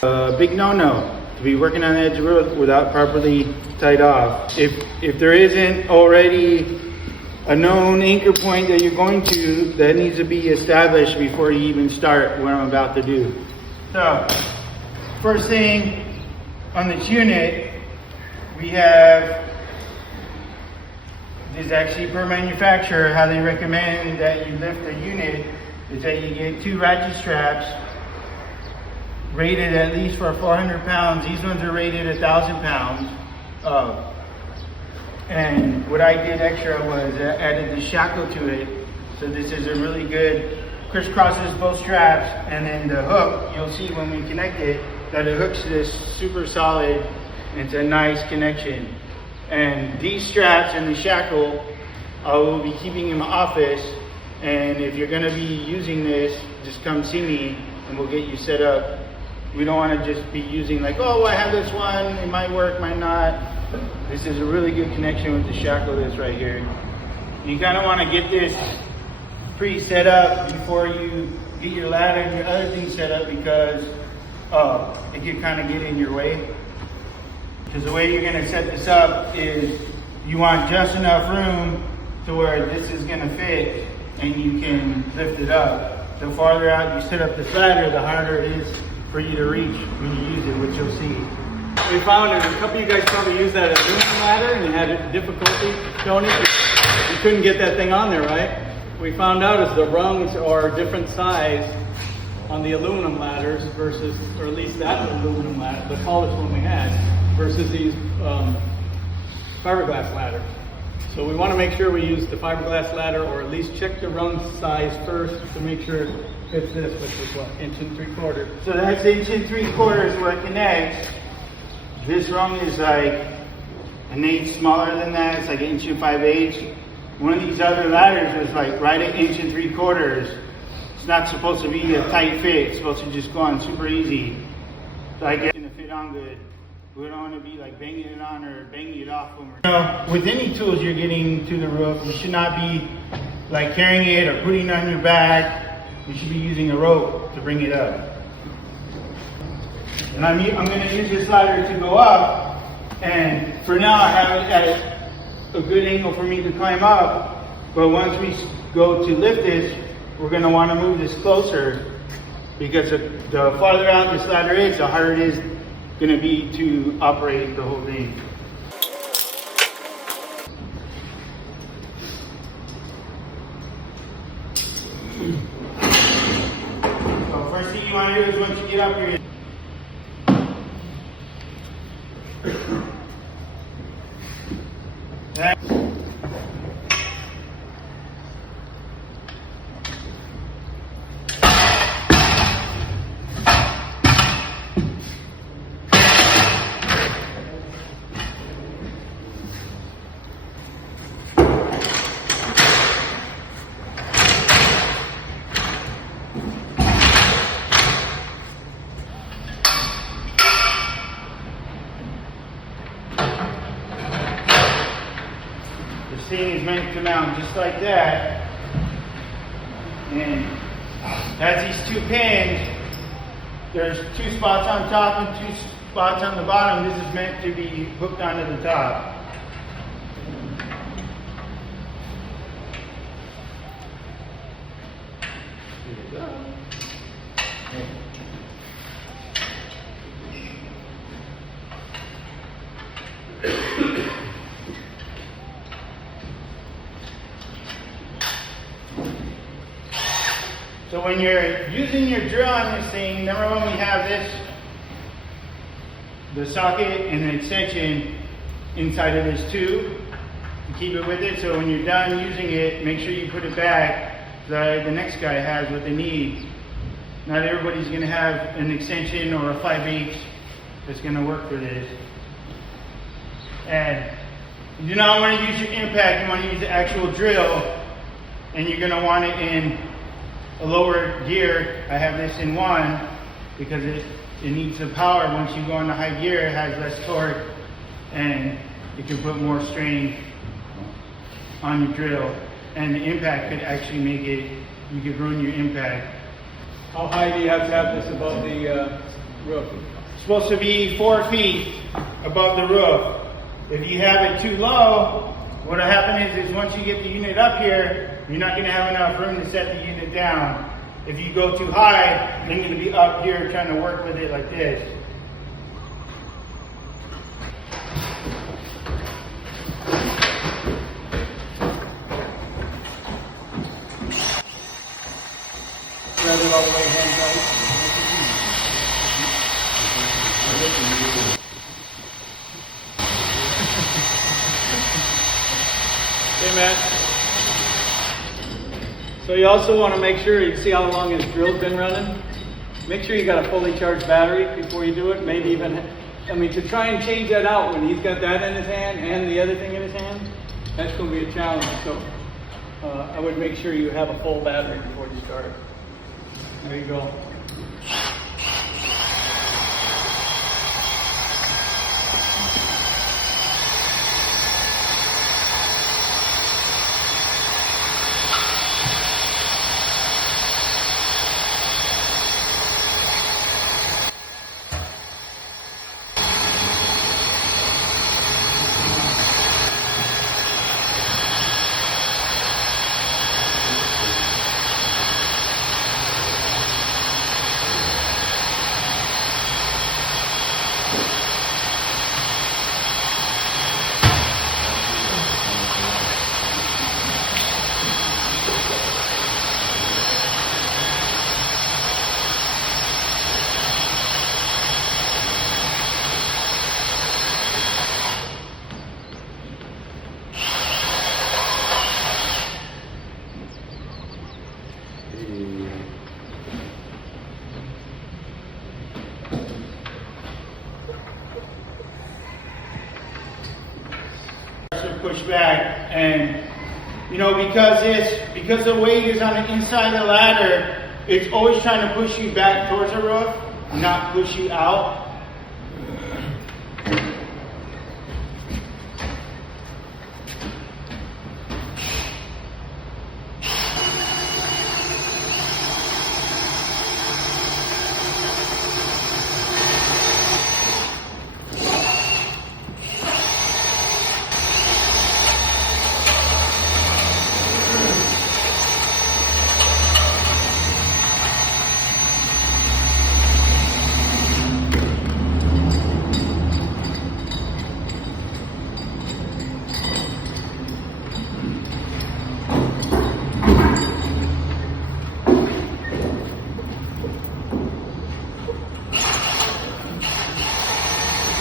Big no-no to be working on the edge of the road without properly tied off. If there isn't already a known anchor point that you're going to, that needs to be established before you even start what I'm about to do. So, first thing on this unit, we have, this is actually per manufacturer, how they recommend that you lift a unit is that you get 2 ratchet straps rated at least for 400 pounds. These ones are rated 1,000 pounds. And what I did extra was added the shackle to it. So this is a really good, crisscrosses both straps, and then the hook, you'll see when we connect it, that it hooks this super solid. It's a nice connection. And these straps and the shackle, I will be keeping in my office. And if you're gonna be using this, just come see me and we'll get you set up. We don't wanna just be using like, oh, I have this one, it might work, might not. This is a really good connection with the shackle that's right here. You kinda wanna get this pre-set up before you get your ladder and your other things set up, because it can kinda get in your way. Because the way you're gonna set this up is you want just enough room to where this is gonna fit and you can lift it up. The farther out you set up this ladder, the harder it is for you to reach when you use it, which you'll see. We found that a couple of you guys probably used that aluminum ladder and you had difficulty, Tony. You couldn't get that thing on there, right? We found out is the rungs are different size on the aluminum ladders versus, or at least that aluminum ladder, the tallest one we had, versus these fiberglass ladders. So we want to make sure we use the fiberglass ladder, or at least check the rung size first to make sure it fits this, which is what, 1 3/4 inches. So that's 1 3/4 inches where it connects. This rung is like 1/8 smaller than that. It's like 1 5/8 inches. One of these other ladders is like right at 1 3/4 inches. It's not supposed to be a tight fit. It's supposed to just go on super easy. So I get it to fit on good. We don't want to be like banging it on or banging it off when we're... with any tools you're getting to the roof, you should not be like carrying it or putting it on your back. You should be using a rope to bring it up. And I'm going to use this ladder to go up, and for now I have it at a good angle for me to climb up, but once we go to lift this, we're going to want to move this closer, because the farther out this ladder is, the harder it is going to be to operate the whole thing. So first thing you want to do is once you get up here, this thing is meant to mount just like that, and has these 2 pins. There's 2 spots on top and 2 spots on the bottom. This is meant to be hooked onto the top. Here we go. So when you're using your drill on this thing, remember when we have this, the socket and the extension inside of this tube, you keep it with it, so when you're done using it, make sure you put it back so the next guy has what they need. Not everybody's going to have an extension or a 5/8 that's going to work for this. And you do not want to use your impact, you want to use the actual drill, and you're going to want it in a lower gear. I have this in 1 because it needs the power. Once you go into high gear, it has less torque and it can put more strain on your drill. And the impact could actually you could ruin your impact. How high do you have to have this above the roof. Supposed to be 4 feet above the roof. If you have it too low, what'll happen is once you get the unit up here, you're not gonna have enough room to set the unit down. If you go too high, then you're gonna be up here trying to work with it like this. Grab it all the way hand tight. Hey, Matt. So you also want to make sure you see how long his drill's been running. Make sure you got a fully charged battery before you do it. Maybe even, to try and change that out when he's got that in his hand and the other thing in his hand, that's going to be a challenge. So I would make sure you have a full battery before you start. There you go. Push back, and because the weight is on the inside of the ladder, it's always trying to push you back towards the roof, not push you out.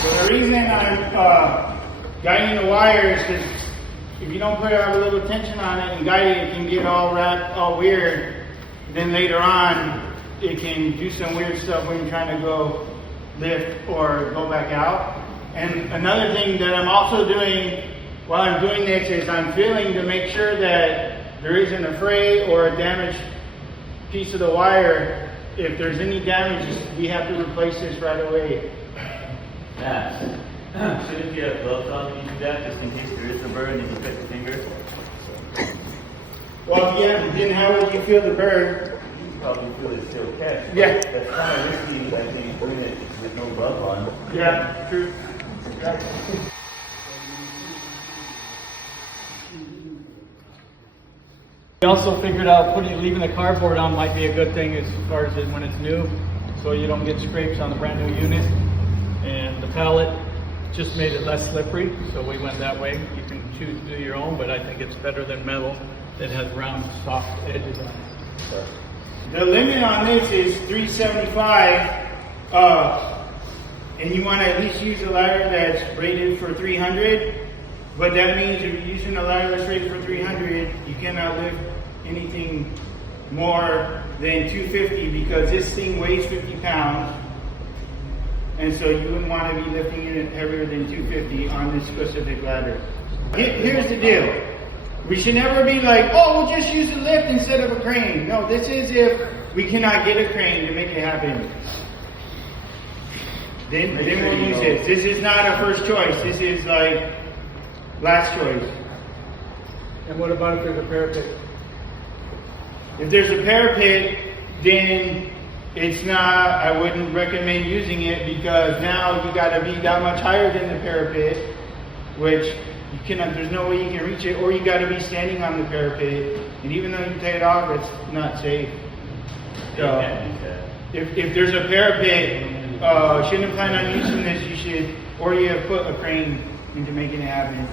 The reason I'm guiding the wires is if you don't put a little tension on it and guide it can get all wrapped, all weird. Then later on, it can do some weird stuff when you're trying to go lift or go back out. And another thing that I'm also doing while I'm doing this is I'm feeling to make sure that there isn't a fray or a damaged piece of the wire. If there's any damage, we have to replace this right away. Matt, shouldn't you have gloves on when you do that, just in case there is a burn and you cut your finger? Well, yeah, then how would you feel the burn? You probably feel it still catch. Yeah. That's kind of risky, I think, doing it with no glove on. Yeah, true. We also figured out leaving the cardboard on might be a good thing as far as when it's new, so you don't get scrapes on the brand new unit. And the pallet just made it less slippery, so we went that way. You can choose to do your own, but I think it's better than metal that has round, soft edges on it. The limit on this is 375, and you want to at least use a ladder that's rated for 300. But that means if you're using a ladder that's rated for 300, you cannot lift anything more than 250 because this thing weighs 50 pounds. And so you wouldn't want to be lifting it heavier than 250 on this specific ladder. Here's the deal. We should never be like, oh, we'll just use a lift instead of a crane. No, this is if we cannot get a crane to make it happen. Then we'll use it. This is not a first choice. This is like last choice. And what about if there's a parapet? If there's a parapet, then It's not, I wouldn't recommend using it because now you gotta be that much higher than the parapet, which you cannot, there's no way you can reach it, or you gotta be standing on the parapet. And even though you take it off, it's not safe. You can't use that. If there's a parapet, shouldn't plan on using this, you should, or you have put a crane into making it happen.